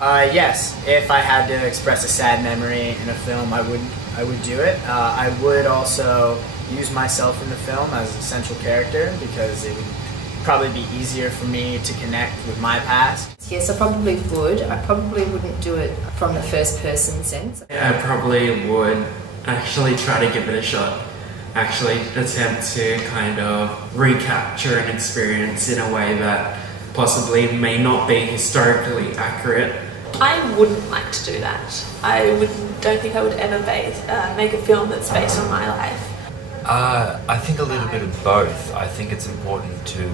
Yes, if I had to express a sad memory in a film, I would do it. I would also use myself in the film as a central character because it would probably be easier for me to connect with my past. Yes, I probably would. I probably wouldn't do it from the first person sense. I probably would actually try to give it a shot. Actually attempt to kind of recapture an experience in a way that possibly may not be historically accurate. I wouldn't like to do that. Don't think I would ever make a film that's based on my life. I think a little bit of both. I think it's important to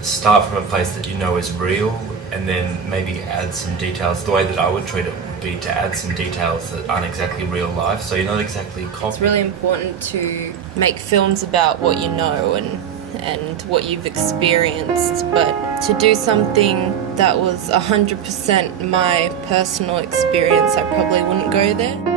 start from a place that you know is real and then maybe add some details. The way that I would treat it would be to add some details that aren't exactly real life, so you're not exactly copying. It's really important to make films about what you know and what you've experienced, but to do something that was 100% my personal experience, I probably wouldn't go there.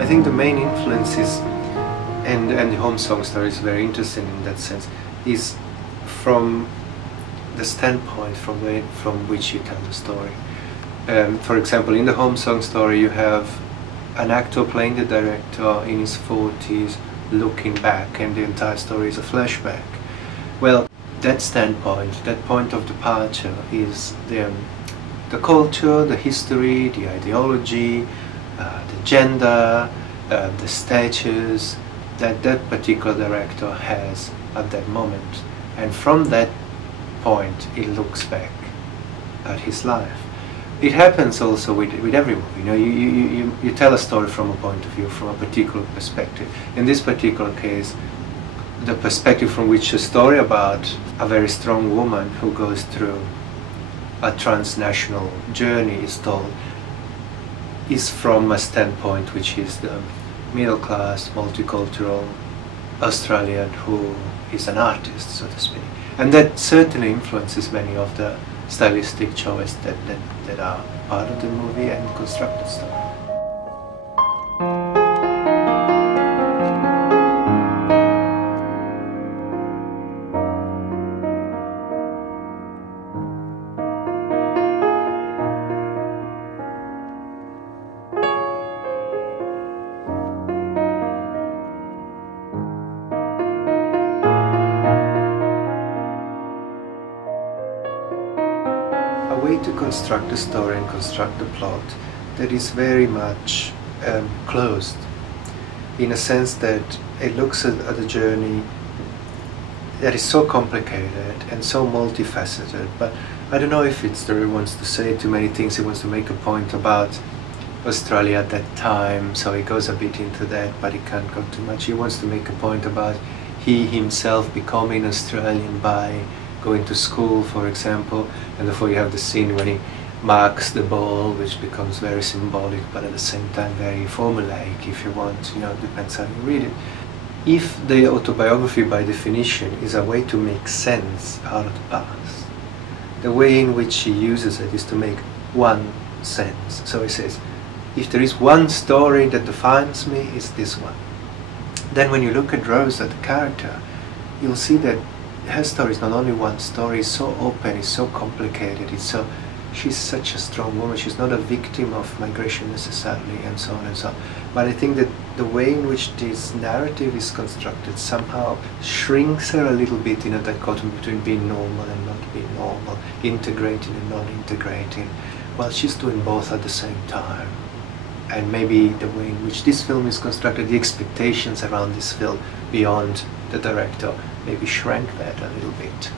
I think the main influence is, and the Home Song Story is very interesting in that sense, is from the standpoint from which you tell the story. For example, in the Home Song Story you have an actor playing the director in his 40s looking back, and the entire story is a flashback. Well, that standpoint, that point of departure is the culture, the history, the ideology, the gender, the status that that particular director has at that moment, and from that point it looks back at his life. It happens also with everyone. You know, you tell a story from a point of view, from a particular perspective. In this particular case, the perspective from which a story about a very strong woman who goes through a transnational journey is told is from a standpoint which is the middle-class, multicultural Australian who is an artist, so to speak. And that certainly influences many of the stylistic choices that are part of the movie and construct the story. A way to construct the story and construct the plot that is very much closed, in a sense that it looks at a journey that is so complicated and so multifaceted. But I don't know if it's that he wants to say too many things. He wants to make a point about Australia at that time, so he goes a bit into that, but he can't go too much. He wants to make a point about he himself becoming Australian by going to school, for example, and therefore you have the scene when he marks the ball, which becomes very symbolic but at the same time very formulaic, if you want, you know, it depends how you read it. If the autobiography by definition is a way to make sense out of the past, the way in which he uses it is to make one sense. So he says, if there is one story that defines me, it's this one. Then when you look at Rose, at the character, you'll see that her story is not only one story, it's so open, it's so complicated, she's such a strong woman, she's not a victim of migration necessarily, and so on and so on. But I think that the way in which this narrative is constructed somehow shrinks her a little bit in a dichotomy between being normal and not being normal, integrating and not integrating. Well, she's doing both at the same time. And maybe the way in which this film is constructed, the expectations around this film beyond the director maybe shrank that a little bit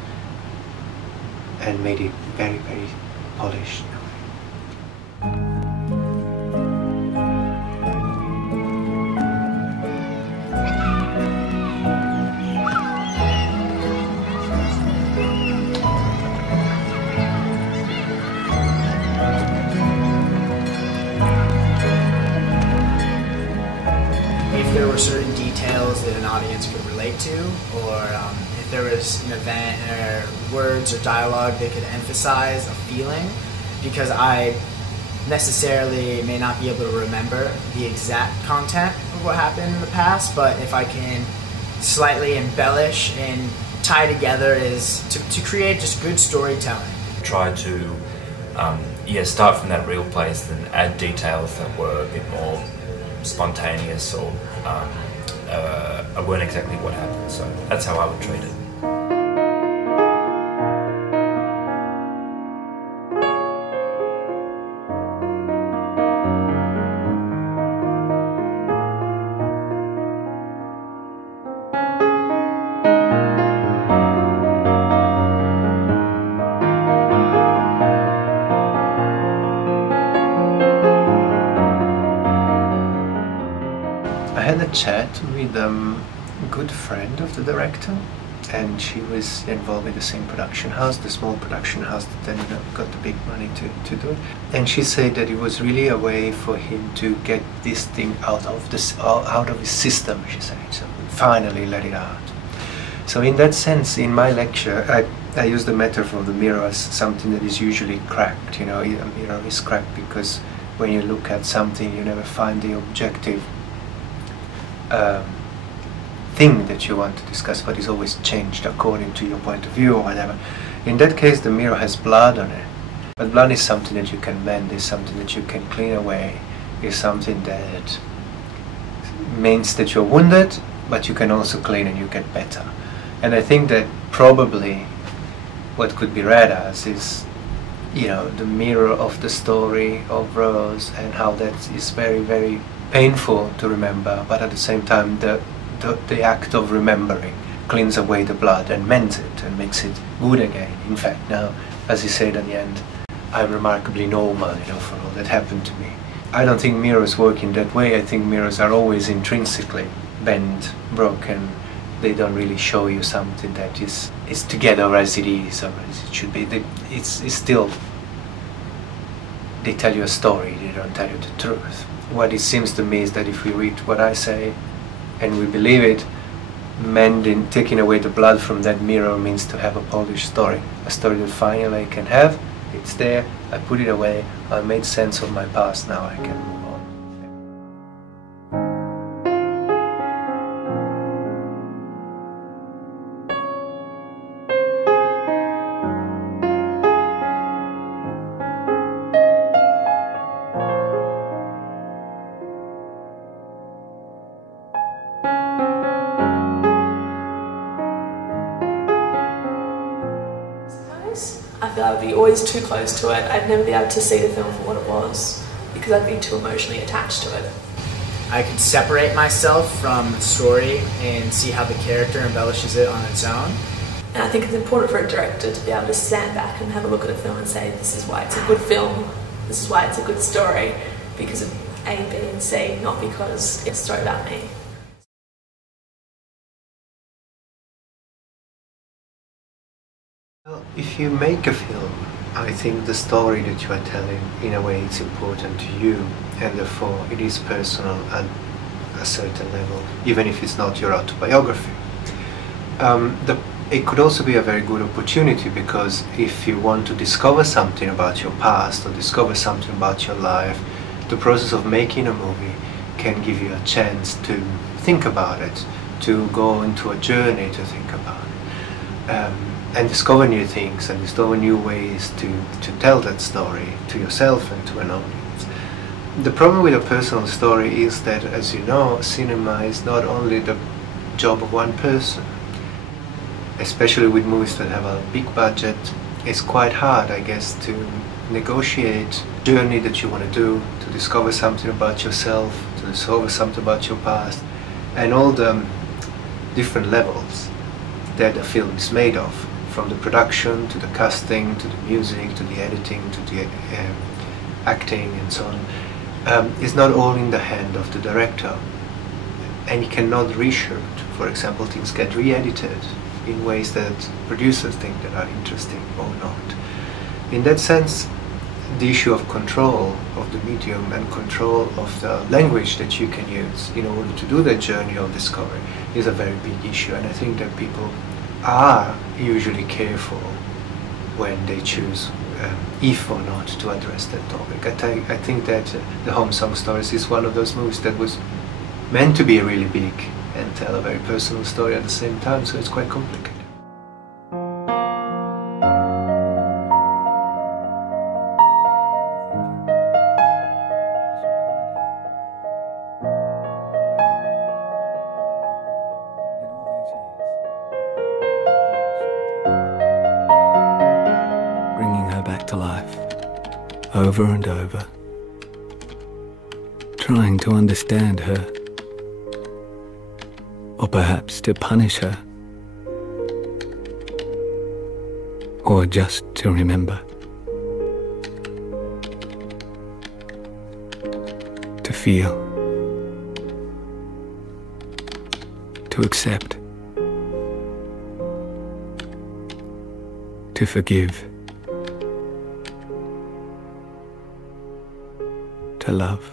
and made it very, very polished. If there were certain details that an audience could relate to, or if there was an event or words or dialogue that could emphasize a feeling, because I necessarily may not be able to remember the exact content of what happened in the past, but if I can slightly embellish and tie together is to create just good storytelling. Try to start from that real place and add details that were a bit more spontaneous or weren't exactly what happened. So that's how I would treat it. I had a chat with a good friend of the director, and she was involved with the same production house, the small production house that then got the big money to do it. And she said that it was really a way for him to get this thing out of his system, she said. So finally let it out. So in that sense, in my lecture, I use the metaphor of the mirror as something that is usually cracked. You know, a mirror is cracked because when you look at something, you never find the objective thing that you want to discuss, but is always changed according to your point of view or whatever. In that case, the mirror has blood on it, but blood is something that you can mend, is something that you can clean away, is something that means that you're wounded, but you can also clean and you get better. And I think that probably what could be read as is, you know, the mirror of the story of Rose, and how that is very, very painful to remember, but at the same time the act of remembering cleans away the blood and mends it and makes it good again. In fact, now, as he said at the end, I'm remarkably normal, you know, for all that happened to me. I don't think mirrors work in that way. I think mirrors are always intrinsically bent, broken. They don't really show you something that is together as it is or as it should be. It's still, they tell you a story, they don't tell you the truth. What it seems to me is that if we read what I say and we believe it, mending, taking away the blood from that mirror means to have a polished story. A story that finally I can have, it's there, I put it away, I made sense of my past, now I can move on. I feel I would be always too close to it. I'd never be able to see the film for what it was because I'd be too emotionally attached to it. I could separate myself from the story and see how the character embellishes it on its own. And I think it's important for a director to be able to stand back and have a look at a film and say, this is why it's a good film, this is why it's a good story, because of A, B and C, not because it's a story about me. Well, if you make a film, I think the story that you are telling, in a way, it's important to you, and therefore it is personal at a certain level, even if it's not your autobiography. The it could also be a very good opportunity, because if you want to discover something about your past or discover something about your life, the process of making a movie can give you a chance to think about it, to go into a journey to think about it, and discover new things and discover new ways to tell that story to yourself and to an audience. The problem with a personal story is that, as you know, cinema is not only the job of one person. Especially with movies that have a big budget, it's quite hard, I guess, to negotiate the journey that you want to do, to discover something about yourself, to discover something about your past, and all the different levels that a film is made of, from the production to the casting, to the music, to the editing, to the acting and so on. It's not all in the hand of the director, and you cannot reshoot. For example, things get re-edited in ways that producers think that are interesting or not. In that sense, the issue of control of the medium and control of the language that you can use in order to do that journey of discovery is a very big issue, and I think that people are usually careful when they choose if or not to address that topic. I think that The Home Song Stories is one of those movies that was meant to be really big and tell a very personal story at the same time, so it's quite complicated. Bringing her back to life, over and over, trying to understand her, or perhaps to punish her, or just to remember, to feel, to accept, to forgive, to love.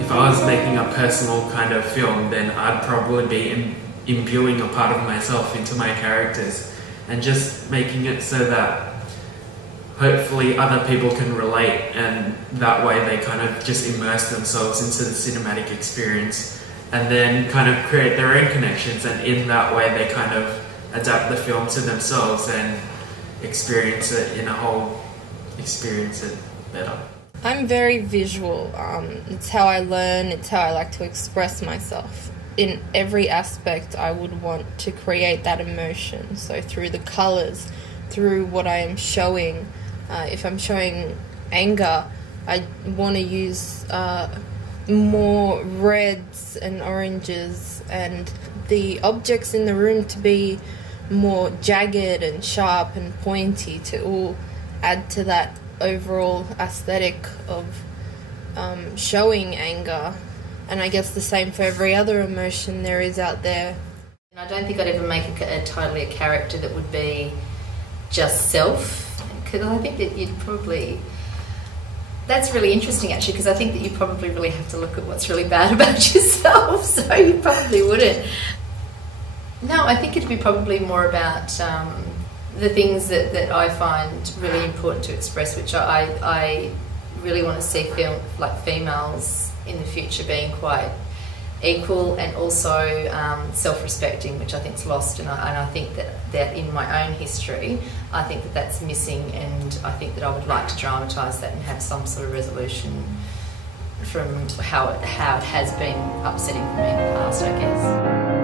If I was making a personal kind of film, then I'd probably be imbuing a part of myself into my characters and just making it so that hopefully other people can relate, and that way they kind of just immerse themselves into the cinematic experience and then kind of create their own connections, and in that way they kind of adapt the film to themselves and experience it better. I'm very visual. It's how I learn, it's how I like to express myself. In every aspect, I would want to create that emotion. So through the colours, through what I am showing. If I'm showing anger, I want to use more reds and oranges, and the objects in the room to be more jagged and sharp and pointy, to all add to that overall aesthetic of showing anger. And I guess the same for every other emotion there is out there. I don't think I'd ever make totally a character that would be just self, because I think that you'd probably... That's really interesting, actually, because I think that you probably really have to look at what's really bad about yourself, so you probably wouldn't. No, I think it'd be probably more about the things that I find really important to express, which I really want to see females in the future being quite equal and also self-respecting, which I think is lost, and I think that in my own history, I think that that's missing, and I think that I would like to dramatise that and have some sort of resolution from how it has been upsetting for me in the past, I guess.